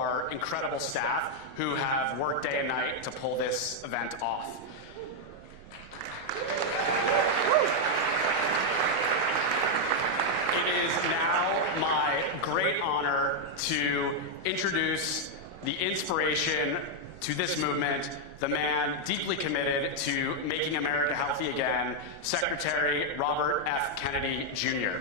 our incredible staff who have worked day and night to pull this event off. It is now my great honor to introduce the inspiration to this movement, the man deeply committed to making America healthy again, Secretary Robert F. Kennedy, Jr.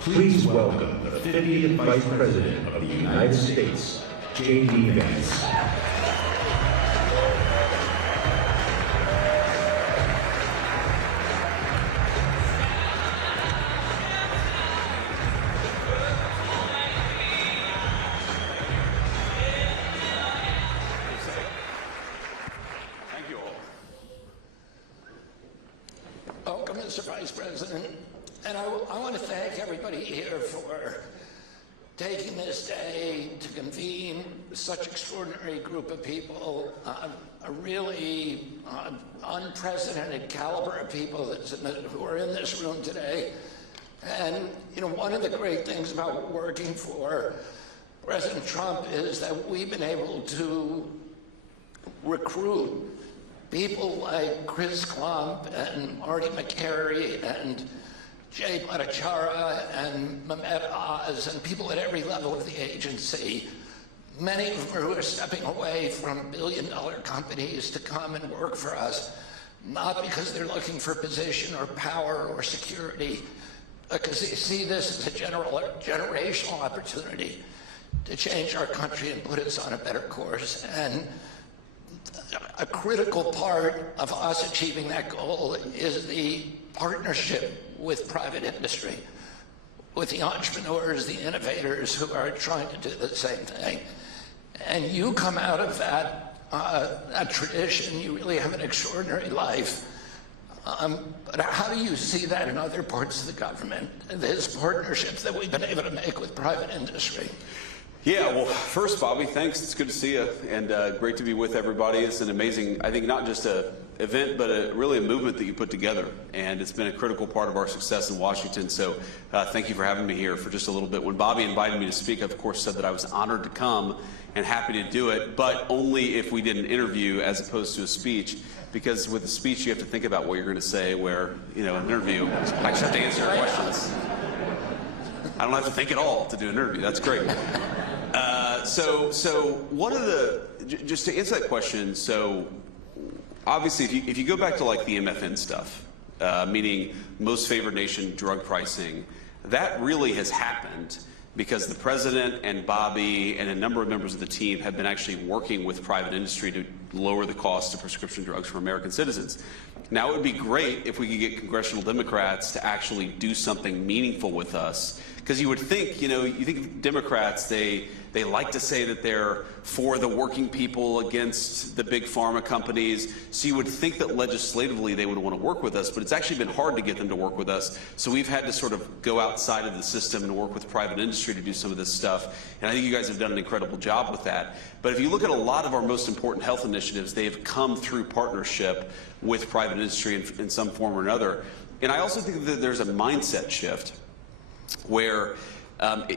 Please welcome the 50th Vice President of the United States, JD Vance. Thank you all. Welcome, Mr. Vice President. And I want to thank everybody here for taking this day to convene such an extraordinary group of people, a really unprecedented caliber of people who are in this room today. And, you know, one of the great things about working for President Trump is that we've been able to recruit people like Chris Klump and Marty McCary and Jay Bhattacharya and Mehmet Oz and people at every level of the agency, many of them who are stepping away from billion-dollar companies to come and work for us, not because they're looking for position or power or security, because they see this as a generational opportunity to change our country and put us on a better course. And a critical part of us achieving that goal is the partnership with private industry, with the entrepreneurs, the innovators who are trying to do the same thing. And you come out of that tradition. You really have an extraordinary life. But how do you see that in other parts of the government, this partnership that we've been able to make with private industry? Yeah, well, first, Bobby, thanks. It's good to see you, and great to be with everybody. It's an amazing, I think, not just a event, but really a movement that you put together, and it's been a critical part of our success in Washington. So thank you for having me here for just a little bit. When Bobby invited me to speak, I, of course, said that I was honored to come and happy to do it, but only if we did an interview as opposed to a speech, because with a speech, you have to think about what you're going to say, where, you know, an interview, I just have to answer your questions. I don't have to think at all to do an interview. That's great. So one of the, just to answer that question, so obviously if you go back to like the MFN stuff, meaning most favored nation drug pricing, that really has happened because the president and Bobby and a number of members of the team have been actually working with private industry to lower the cost of prescription drugs for American citizens. Now, it would be great if we could get congressional Democrats to actually do something meaningful with us, because you would think, you know, you think Democrats, they like to say that they're for the working people against the big pharma companies. So you would think that legislatively they would want to work with us, but it's actually been hard to get them to work with us. So we've had to sort of go outside of the system and work with private industry to do some of this stuff. And I think you guys have done an incredible job with that. But if you look at a lot of our most important health initiatives, they have come through partnership with private industry in some form or another. And I also think that there's a mindset shift where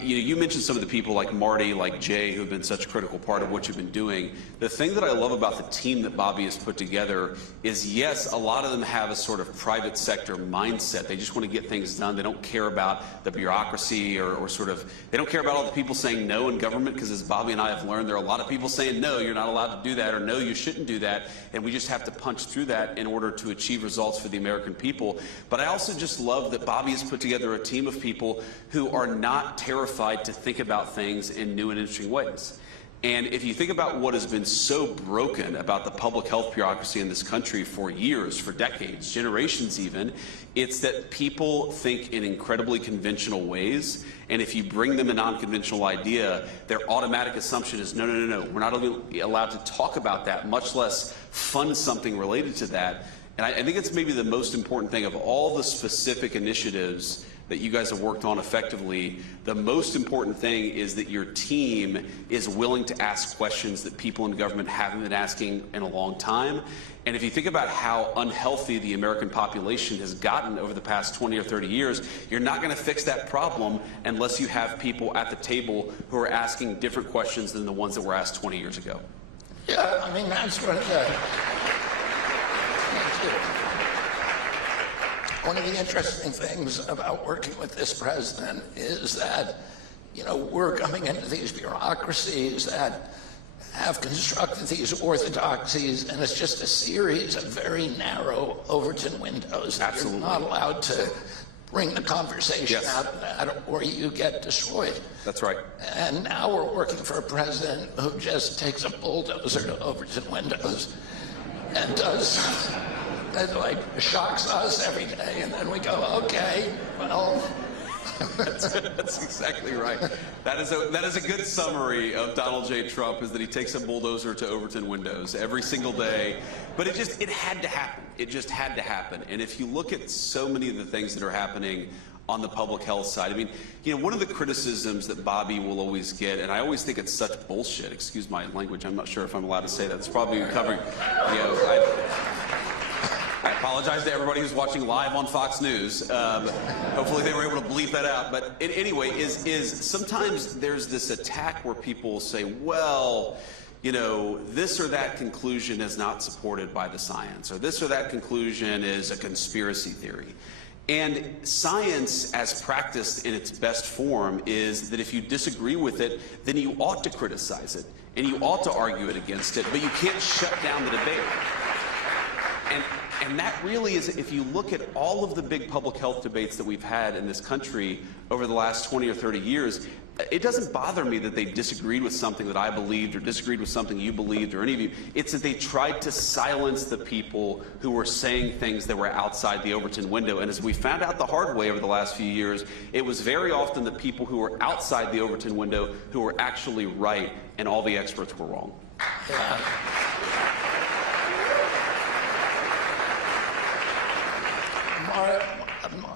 you mentioned some of the people like Marty, like Jay, who have been such a critical part of what you've been doing. The thing that I love about the team that Bobby has put together is, yes, a lot of them have a sort of private sector mindset. They just want to get things done. They don't care about the bureaucracy or sort of, they don't care about all the people saying no in government, because as Bobby and I have learned, there are a lot of people saying no, you're not allowed to do that, or no, you shouldn't do that, and we just have to punch through that in order to achieve results for the American people. But I also just love that Bobby has put together a team of people who are not not terrified to think about things in new and interesting ways. And if you think about what has been so broken about the public health bureaucracy in this country for years, for decades, generations even, it's that people think in incredibly conventional ways. And if you bring them a non-conventional idea, their automatic assumption is, no, no, no, no, we're not allowed to talk about that, much less fund something related to that. And I think it's maybe the most important thing of all the specific initiatives that you guys have worked on effectively. The most important thing is that your team is willing to ask questions that people in government haven't been asking in a long time. And if you think about how unhealthy the American population has gotten over the past 20 or 30 years, you're not going to fix that problem unless you have people at the table who are asking different questions than the ones that were asked 20 years ago. Yeah, I mean, that's one of the... One of the interesting things about working with this president is that, you know, we're coming into these bureaucracies that have constructed these orthodoxies, and it's just a series of very narrow Overton windows. Absolutely. You're not allowed to bring the conversation Yes. out of that, or you get destroyed. That's right. And now we're working for a president who just takes a bulldozer to Overton windows and does... that like shocks us every day, and then we go, okay, well. That's exactly right. That is a good summary of Donald J. Trump, is that he takes a bulldozer to Overton windows every single day. But it had to happen. It just had to happen. And if you look at so many of the things that are happening on the public health side, I mean, you know, one of the criticisms that Bobby will always get, and I always think it's such bullshit, excuse my language, I'm not sure if I'm allowed to say that. It's probably covering, you know, I apologize to everybody who's watching live on Fox News. Hopefully they were able to bleep that out. But anyway, is sometimes there's this attack where people say, well, you know, this or that conclusion is not supported by the science, or this or that conclusion is a conspiracy theory. And science, as practiced in its best form, is that if you disagree with it, then you ought to criticize it, and you ought to argue it against it, but you can't shut down the debate. And that really is, if you look at all of the big public health debates that we've had in this country over the last 20 or 30 years, it doesn't bother me that they disagreed with something that I believed, or disagreed with something you believed, or any of you. It's that they tried to silence the people who were saying things that were outside the Overton window. And as we found out the hard way over the last few years, it was very often the people who were outside the Overton window who were actually right, and all the experts were wrong. Yeah.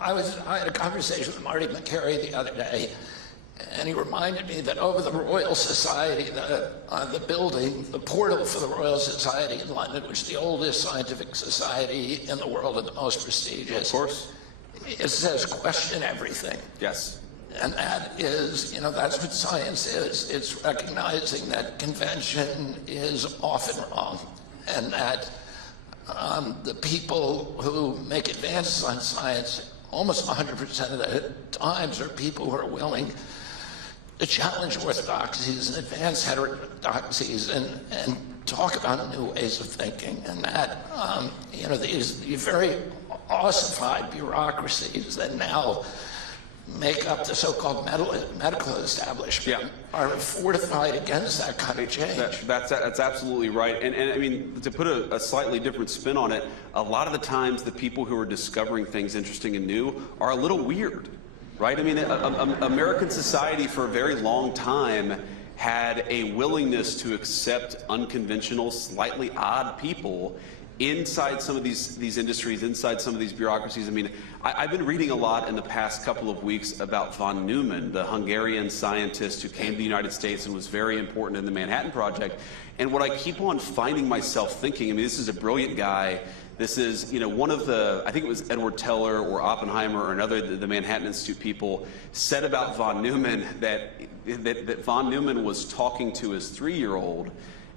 I had a conversation with Marty McCary the other day, and he reminded me that over the Royal Society, the building, the portal for the Royal Society in London, which is the oldest scientific society in the world and the most prestigious. Of course. It says, question everything. Yes. And that is, you know, that's what science is. It's recognizing that convention is often wrong, and that the people who make advances on science, almost 100% of the times, are people who are willing to challenge orthodoxies and advance heterodoxies and talk about new ways of thinking. And that, you know, these very ossified bureaucracies that now make up the so-called medical establishment are fortified against that kind of change. That's absolutely right. And I mean, to put a slightly different spin on it, a lot of the times the people who are discovering things interesting and new are a little weird, right? I mean, American society for a very long time had a willingness to accept unconventional, slightly odd people inside some of these industries, inside some of these bureaucracies. I mean, I've been reading a lot in the past couple of weeks about von Neumann, the Hungarian scientist who came to the United States and was very important in the Manhattan Project. And what I keep on finding myself thinking, I mean, this is a brilliant guy. This is, you know, one of the, I think it was Edward Teller or Oppenheimer or another, the Manhattan Institute people said about von Neumann that von Neumann was talking to his 3-year-old,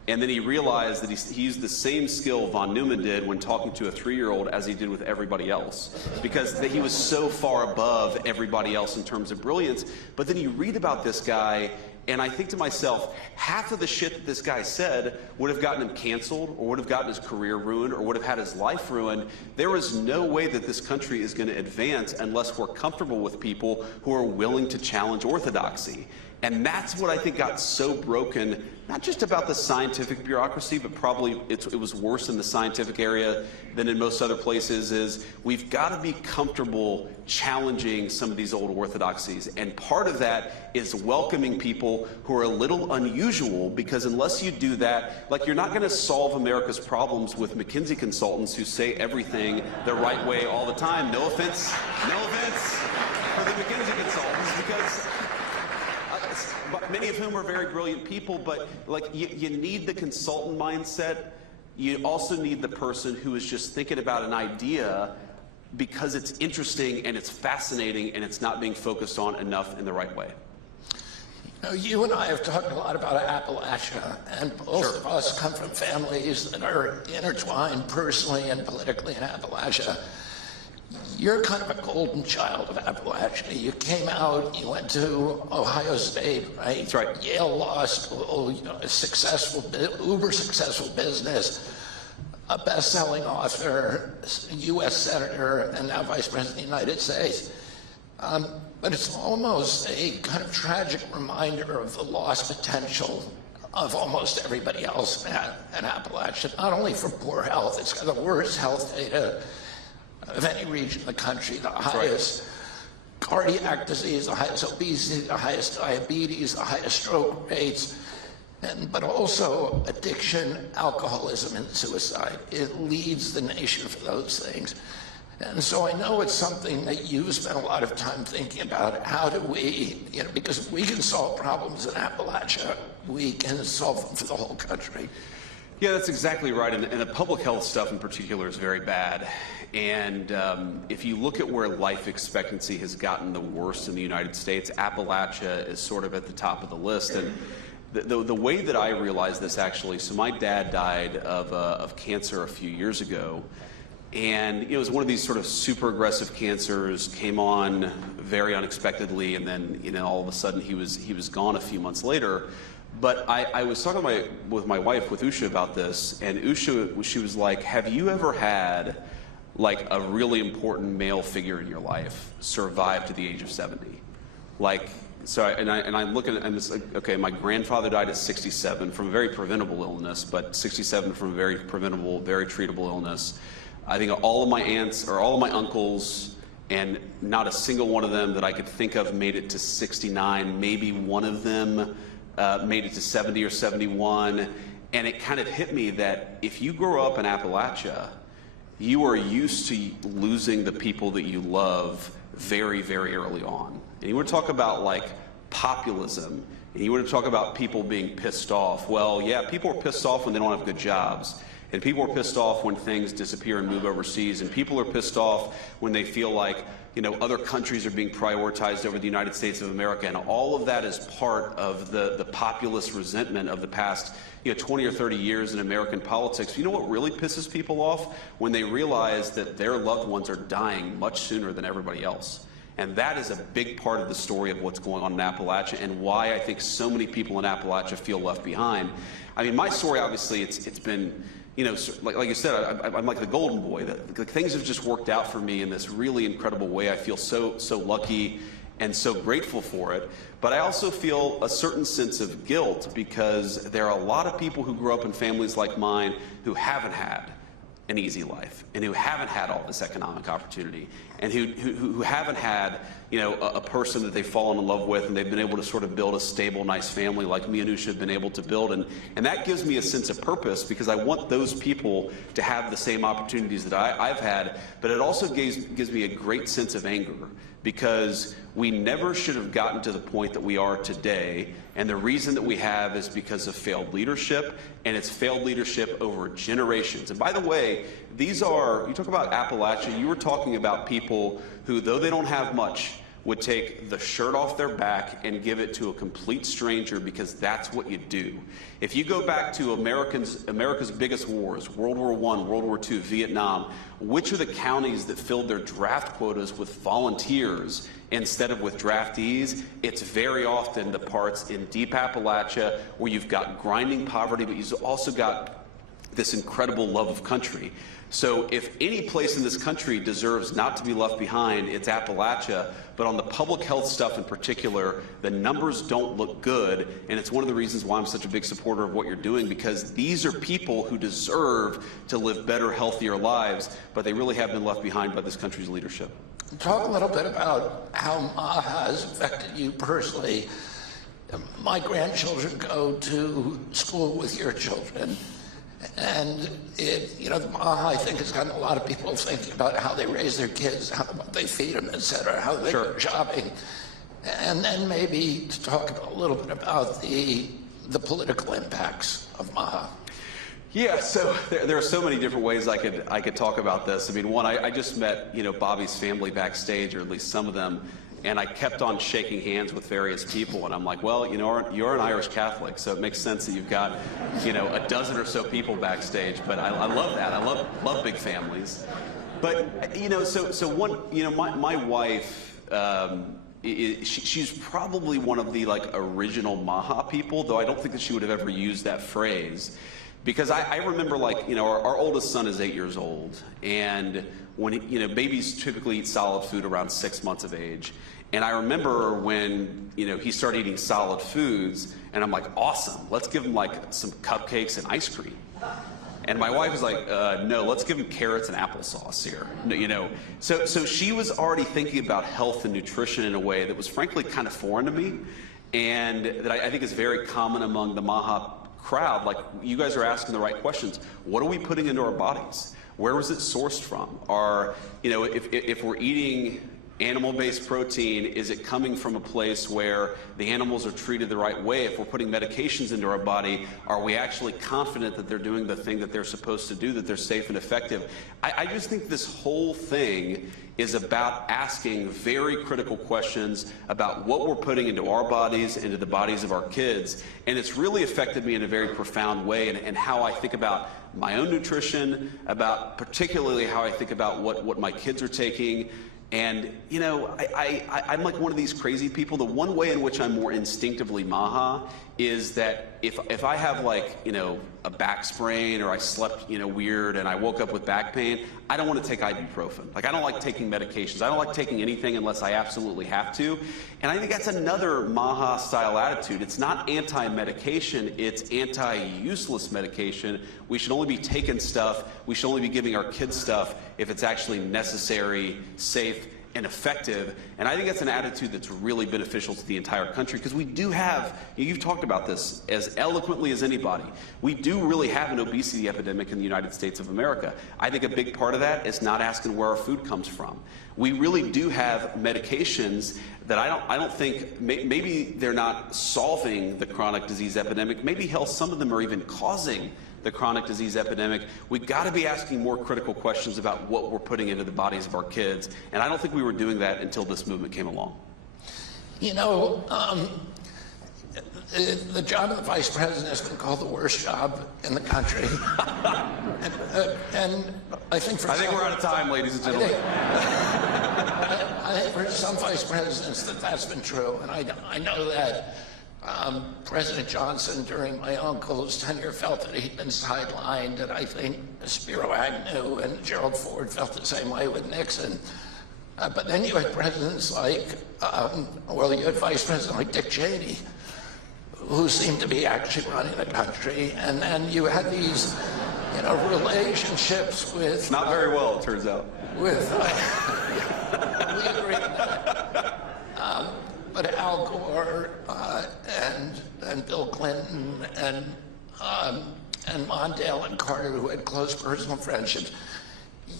and then he realized that he used the same skill von Neumann did when talking to a 3-year-old as he did with everybody else, because he was so far above everybody else in terms of brilliance. But then you read about this guy, And I think to myself, half of the shit that this guy said would have gotten him canceled, or would have gotten his career ruined, or would have had his life ruined. There is no way that this country is going to advance unless we're comfortable with people who are willing to challenge orthodoxy. And that's what I think got so broken, not just about the scientific bureaucracy, but probably it was worse in the scientific area than in most other places, is we've got to be comfortable challenging some of these old orthodoxies. And part of that is welcoming people who are a little unusual, because unless you do that, like, you're not going to solve America's problems with McKinsey consultants who say everything the right way all the time. No offense for the McKinsey consultants, because many of whom are very brilliant people, but like, you need the consultant mindset. You also need the person who is just thinking about an idea because it's interesting and it's fascinating and it's not being focused on enough in the right way. You know, you and I have talked a lot about Appalachia, and both of us come from families that are intertwined personally and politically in Appalachia. You're kind of a golden child of Appalachia. You came out, you went to Ohio State, right? That's right. Yale Law School, you know, a successful, uber successful business, a best-selling author, U.S. Senator, and now Vice President of the United States. But it's almost a kind of tragic reminder of the lost potential of almost everybody else in Appalachia, not only for poor health, it's got the worst health data of any region in the country, the highest cardiac disease, the highest obesity, the highest diabetes, the highest stroke rates, but also addiction, alcoholism, and suicide. It leads the nation for those things. And so I know it's something that you've spent a lot of time thinking about. How do we, you know, because we can solve problems in Appalachia, we can solve them for the whole country. Yeah, that's exactly right. And the public health stuff in particular is very bad. And if you look at where life expectancy has gotten the worst in the United States, Appalachia is sort of at the top of the list. And the way that I realized this, actually, so my dad died of cancer a few years ago. And it was one of these sort of super aggressive cancers, came on very unexpectedly, and then all of a sudden he was gone a few months later. But I was talking with my wife, with Usha, about this, and Usha, she was like, have you ever had like a really important male figure in your life survive to the age of 70? Like, so I'm looking at, I'm just like, okay, my grandfather died at 67 from a very preventable illness, but 67 from a very preventable, very treatable illness. I think all of my aunts or all of my uncles, and not a single one of them that I could think of made it to 69. Maybe one of them made it to 70 or 71. And it kind of hit me that if you grow up in Appalachia, you are used to losing the people that you love very, very early on. And you want to talk about like populism, and you want to talk about people being pissed off. Well, yeah, people are pissed off when they don't have good jobs. And people are pissed off when things disappear and move overseas. And people are pissed off when they feel like, other countries are being prioritized over the United States of America. And all of that is part of the populist resentment of the past 20 or 30 years in American politics. You know what really pisses people off? When they realize that their loved ones are dying much sooner than everybody else. And that is a big part of the story of what's going on in Appalachia, and why I think so many people in Appalachia feel left behind. I mean, my story, obviously, it's been, like you said, I'm like the golden boy. Things have just worked out for me in this really incredible way. I feel so lucky and so grateful for it. But I also feel a certain sense of guilt, because there are a lot of people who grew up in families like mine who haven't had an easy life, and who haven't had all this economic opportunity, and who haven't had a person that they've fallen in love with, and they've been able to sort of build a stable, nice family like me and Usha have been able to build. And that gives me a sense of purpose, because I want those people to have the same opportunities that I've had. But it also gives me a great sense of anger, because we never should have gotten to the point that we are today. And the reason that we have is because of failed leadership, and it's failed leadership over generations. And by the way, you talk about Appalachia, you were talking about people who, though they don't have much, would take the shirt off their back and give it to a complete stranger because that's what you do. If you go back to America's biggest wars, World War I, World War II, Vietnam, which are the counties that filled their draft quotas with volunteers instead of with draftees? It's very often the parts in deep Appalachia where you've got grinding poverty, but you've also got this incredible love of country. So if any place in this country deserves not to be left behind, it's Appalachia. But on the public health stuff in particular, the numbers don't look good. And it's one of the reasons why I'm such a big supporter of what you're doing, because these are people who deserve to live better, healthier lives, but they really have been left behind by this country's leadership. Talk a little bit about how MAHA has affected you personally. My grandchildren go to school with your children. And the MAHA, I think, has gotten a lot of people thinking about how they raise their kids, how they feed them, et cetera, how they go shopping. And then maybe to talk a little bit about the political impacts of MAHA. Yeah, so there are so many different ways I could talk about this. I mean, one, I just met Bobby's family backstage, or at least some of them, and I kept on shaking hands with various people, and I'm like, well, you're an Irish Catholic, so it makes sense that you've got, a dozen or so people backstage. But I love that. I love big families. But so one, my wife, she's probably one of the original MAHA people, though I don't think that she would have ever used that phrase. Because I remember, our oldest son is 8 years old, and when babies typically eat solid food around 6 months of age. And I remember when he started eating solid foods, and I'm like, awesome, let's give him some cupcakes and ice cream. And my wife was like, no, let's give him carrots and applesauce here. So she was already thinking about health and nutrition in a way that was frankly kind of foreign to me, and that I think is very common among the MAHA crowd. Like, you guys are asking the right questions. What are we putting into our bodies? Where was it sourced from? If we're eating animal-based protein, is it coming from a place where the animals are treated the right way? If we're putting medications into our body, are we actually confident that they're doing the thing that they're supposed to do, that they're safe and effective? I just think this whole thing is about asking very critical questions about what we're putting into our bodies, into the bodies of our kids. And it's really affected me in a very profound way, and how I think about my own nutrition, about particularly how I think about what my kids are taking. And, I'm like one of these crazy people. The one way in which I'm more instinctively MAHA is that if I have a back sprain, or I slept, weird, and I woke up with back pain, I don't want to take ibuprofen. I don't like taking medications. I don't like taking anything unless I absolutely have to. And I think that's another MAHA style attitude. It's not anti-medication, it's anti-useless medication. We should only be taking stuff, we should only be giving our kids stuff if it's actually necessary, safe, and effective. And I think that's an attitude that's really beneficial to the entire country, because we do have, you've talked about this as eloquently as anybody, we do really have an obesity epidemic in the United States of America. I think a big part of that is not asking where our food comes from. We really do have medications that I don't think, maybe they're not solving the chronic disease epidemic, maybe some of them are even causing the chronic disease epidemic. We've got to be asking more critical questions about what we're putting into the bodies of our kids. And I don't think we were doing that until this movement came along. The job of the vice president has been called the worst job in the country. and I think we're out of time, ladies and gentlemen. I think for some vice presidents that's been true. And I know that President Johnson, during my uncle's tenure, felt that he'd been sidelined, and I think Spiro Agnew and Gerald Ford felt the same way with Nixon. But then you had presidents like, you had Vice President like Dick Cheney, who seemed to be actually running the country, and then you had these, relationships with... Not very well, it turns out. We agree on that. But Al Gore and Bill Clinton and Mondale and Carter, who had close personal friendships,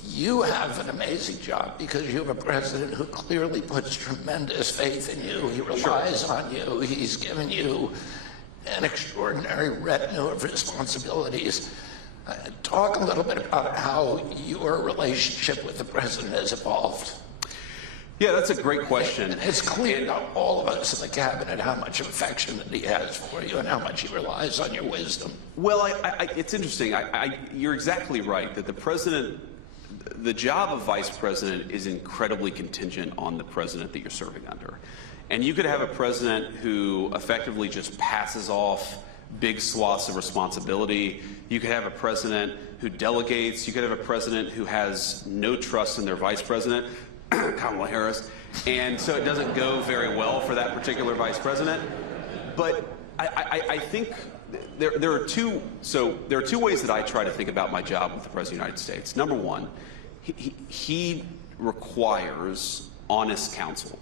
you have an amazing job because you have a president who clearly puts tremendous faith in you. He relies on you. He's given you an extraordinary retinue of responsibilities. Talk a little bit about how your relationship with the president has evolved. Yeah, that's a great question. And it's clear to all of us in the cabinet how much affection that he has for you and how much he relies on your wisdom. Well, it's interesting. You're exactly right that the job of vice president is incredibly contingent on the president that you're serving under. And you could have a president who effectively just passes off big swaths of responsibility. You could have a president who delegates. You could have a president who has no trust in their vice president, Kamala Harris, and so it doesn't go very well for that particular vice president. But I think there are two ways that I try to think about my job with the President of the United States. Number one, he requires honest counsel.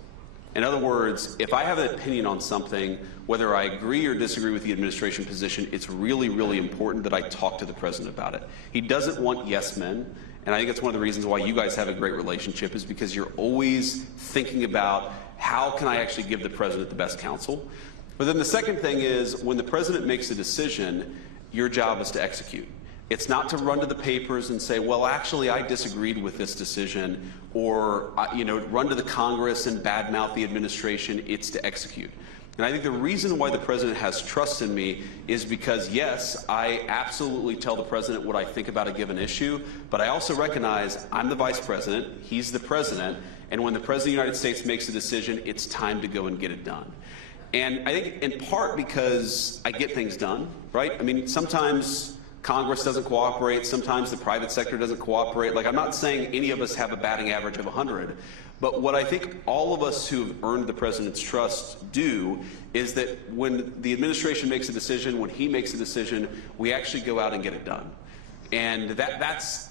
In other words, if I have an opinion on something, whether I agree or disagree with the administration position, it's really, really important that I talk to the president about it. He doesn't want yes men, and I think it's one of the reasons why you guys have a great relationship, is because you're always thinking about how can I actually give the president the best counsel. But then the second thing is, when the president makes a decision, your job is to execute. It's not to run to the papers and say, well, actually, I disagreed with this decision, or run to the Congress and badmouth the administration. It's to execute. And I think the reason why the president has trust in me is because, yes, I absolutely tell the president what I think about a given issue, but I also recognize I'm the vice president, he's the president, and when the president of the United States makes a decision, it's time to go and get it done. And I think in part because I get things done, right? I mean, sometimes Congress doesn't cooperate. Sometimes the private sector doesn't cooperate. Like, I'm not saying any of us have a batting average of 100, but what I think all of us who've earned the president's trust do is that when the administration makes a decision, when he makes a decision, we actually go out and get it done. And that's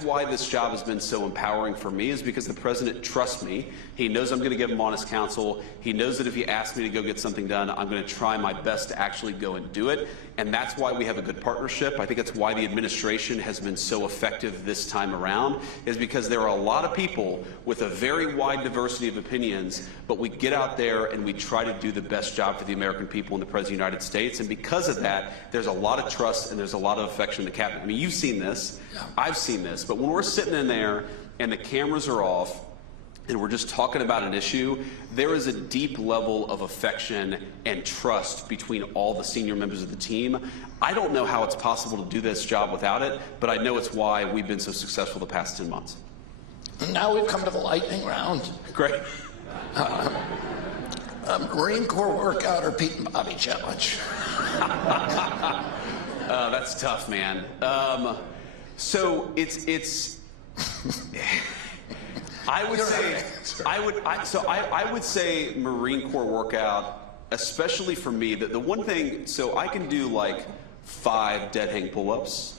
why this job has been so empowering for me, is because the president trusts me. He knows I'm going to give him honest counsel. He knows that if he asks me to go get something done, I'm going to try my best to actually go and do it. And that's why we have a good partnership. I think it's why the administration has been so effective this time around, is because there are a lot of people with a very wide diversity of opinions, but we get out there and we try to do the best job for the American people and the President of the United States. And because of that, there's a lot of trust and there's a lot of affection in the cabinet. I mean, you've seen this. I've seen this. But when we're sitting in there and the cameras are off and we're just talking about an issue, there is a deep level of affection and trust between all the senior members of the team. I don't know how it's possible to do this job without it, but I know it's why we've been so successful the past 10 months. Now we've come to the lightning round. Great. Marine Corps workout or Pete and Bobby challenge? That's tough, man. So it's I would say Marine Corps workout, especially for me. The one thing, so I can do like 5 dead hang pull-ups.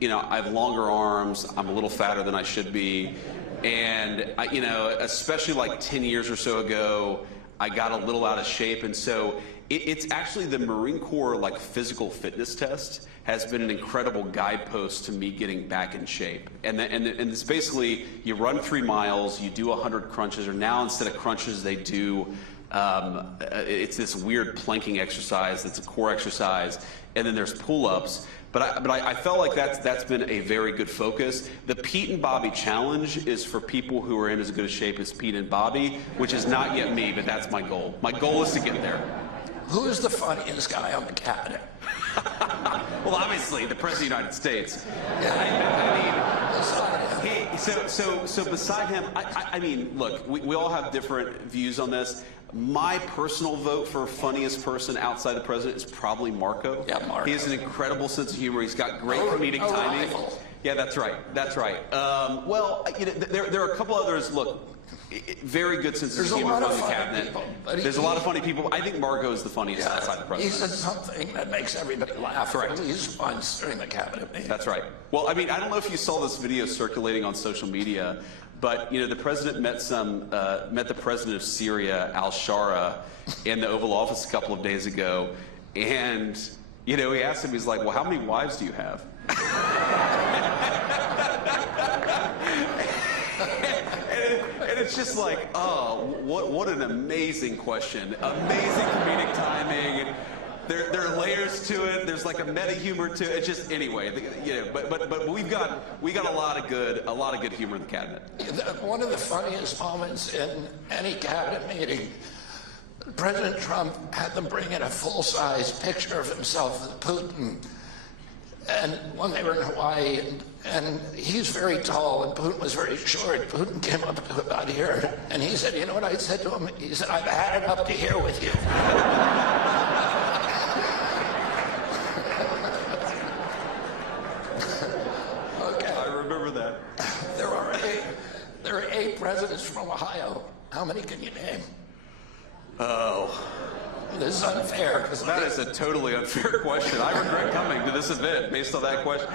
You know, I have longer arms. I'm a little fatter than I should be, and especially like 10 years or so ago, I got a little out of shape, and so it's actually the Marine Corps like physical fitness test has been an incredible guidepost to me getting back in shape. And it's basically, you run 3 miles, you do 100 crunches, or now instead of crunches they do, it's this weird planking exercise that's a core exercise, and then there's pull-ups. But I felt like that's been a very good focus. The Pete and Bobby challenge is for people who are in as good a shape as Pete and Bobby, which is not yet me, but that's my goal. My goal is to get there. Who's the funniest guy on the cabinet? Well, obviously, the President of the United States. So beside him, I mean, look, we all have different views on this. My personal vote for funniest person outside the president is probably Marco. Yeah, Marco. He has an incredible sense of humor. He's got great comedic timing. Rival. Yeah, that's right. That's right. Well, there are a couple others. Look. Very good sense of humor from the cabinet. There's a lot of funny people. I think Marco is the funniest outside the president. He said something that makes everybody laugh. Correct. He's fun during the cabinet meeting. That's right. Well, I mean, I don't know if you saw this video circulating on social media, but the president met the president of Syria, al-Shara, in the Oval Office a couple of days ago, and he asked him, he's like, "Well, how many wives do you have?" And it's just like, oh, what an amazing question. Amazing comedic timing. There are layers to it. There's like a meta humor to it. It's just anyway, but we got a lot of good humor in the cabinet. One of the funniest moments in any cabinet meeting, President Trump had them bring in a full-size picture of himself with Putin, and when they were in Hawaii, and he's very tall and Putin was very short. Putin came up to about here, and he said, "You know what I said to him?" He said, "I've had it up to here with you." Okay. I remember that. There are 8 presidents from Ohio. How many can you name? Oh. This is unfair. That is a totally unfair question. I regret coming to this event based on that question.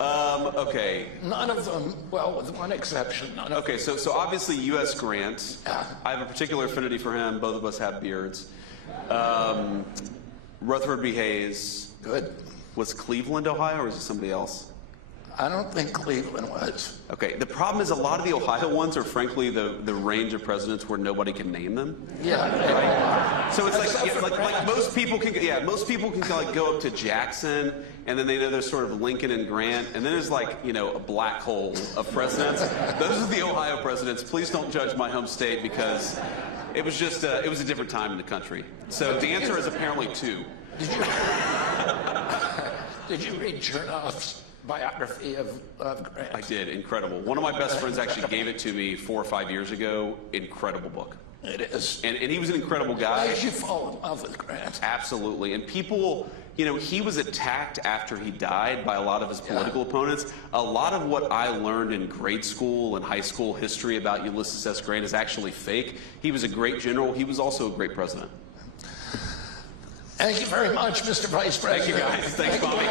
Okay. None of them, well, with one exception. Okay, so obviously U.S. Grant. Yeah. I have a particular affinity for him. Both of us have beards. Rutherford B. Hayes. Good. Was Cleveland, Ohio, or is it somebody else? I don't think Cleveland was. Okay, the problem is a lot of the Ohio ones are frankly the range of presidents where nobody can name them. Yeah. Right? So it's like most people can like go up to Jackson, and then they know there's sort of Lincoln and Grant, and then there's like, you know, a black hole of presidents. Those are the Ohio presidents. Please don't judge my home state because it was just it was a different time in the country. So the answer is apparently 2. Did you read Chernoff's biography of Grant? I did. Incredible. One of my best friends actually gave it to me 4 or 5 years ago. Incredible book. It is. And he was an incredible guy. Why did you fall in love with Grant? Absolutely. And people, you know, he was attacked after he died by a lot of his political opponents. A lot of what I learned in grade school and high school history about Ulysses S. Grant is actually fake. He was a great general. He was also a great president. Thank you very much, Mr. Vice President. Thank you, guys. Thanks, Bobby.